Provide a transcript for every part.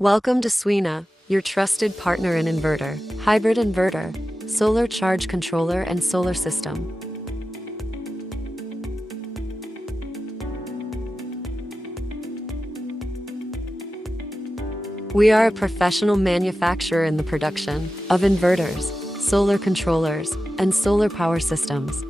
Welcome to Swina, your trusted partner in inverter, hybrid inverter, solar charge controller and solar system. We are a professional manufacturer in the production of inverters, solar controllers, and solar power systems.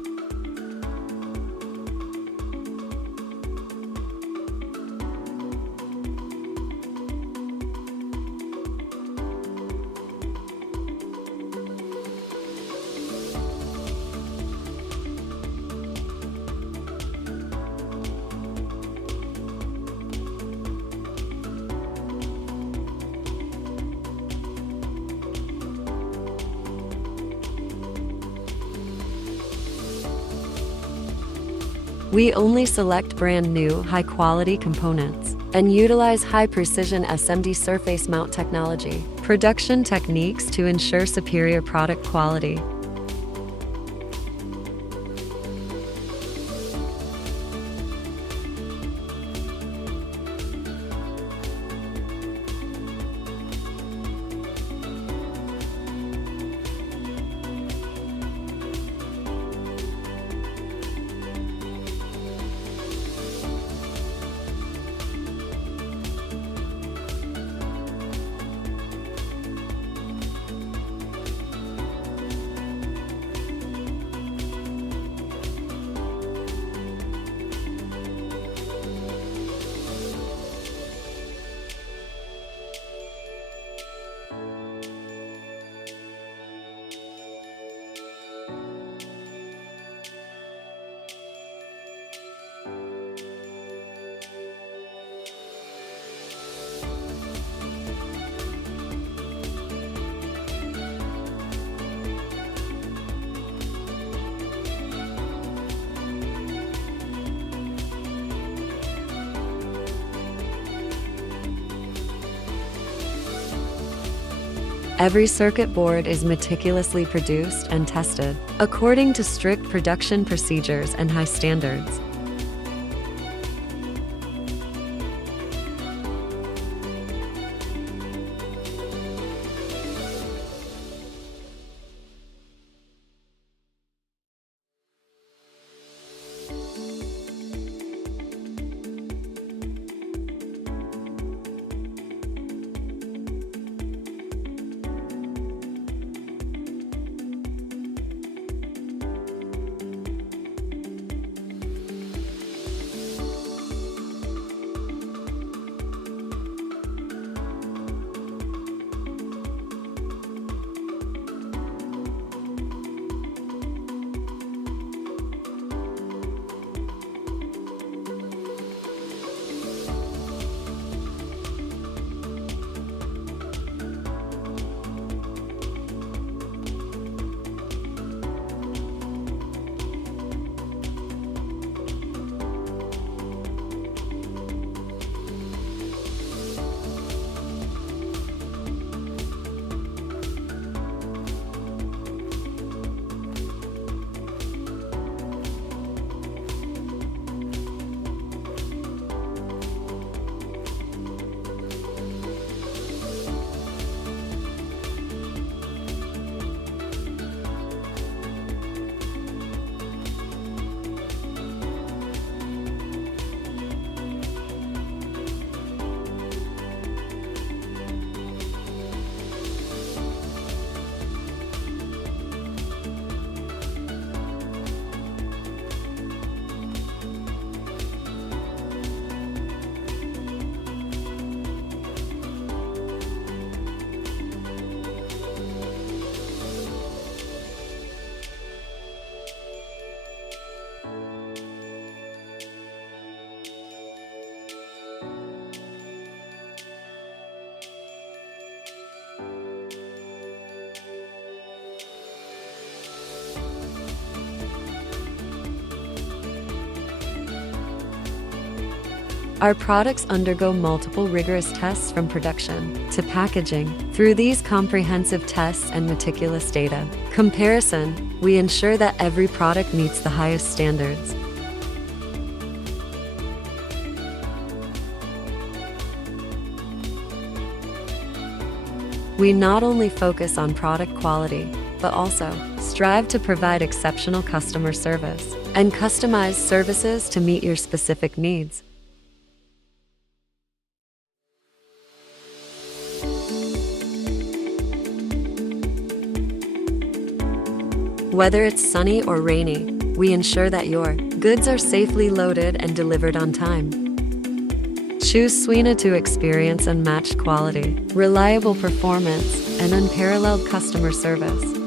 We only select brand new, high-quality components and utilize high-precision SMD surface mount technology, production techniques to ensure superior product quality. Every circuit board is meticulously produced and tested according to strict production procedures and high standards. Our products undergo multiple rigorous tests from production to packaging. Through these comprehensive tests and meticulous data comparison, we ensure that every product meets the highest standards. We not only focus on product quality, but also strive to provide exceptional customer service and customized services to meet your specific needs. Whether it's sunny or rainy, we ensure that your goods are safely loaded and delivered on time. Choose Swina to experience unmatched quality, reliable performance, and unparalleled customer service.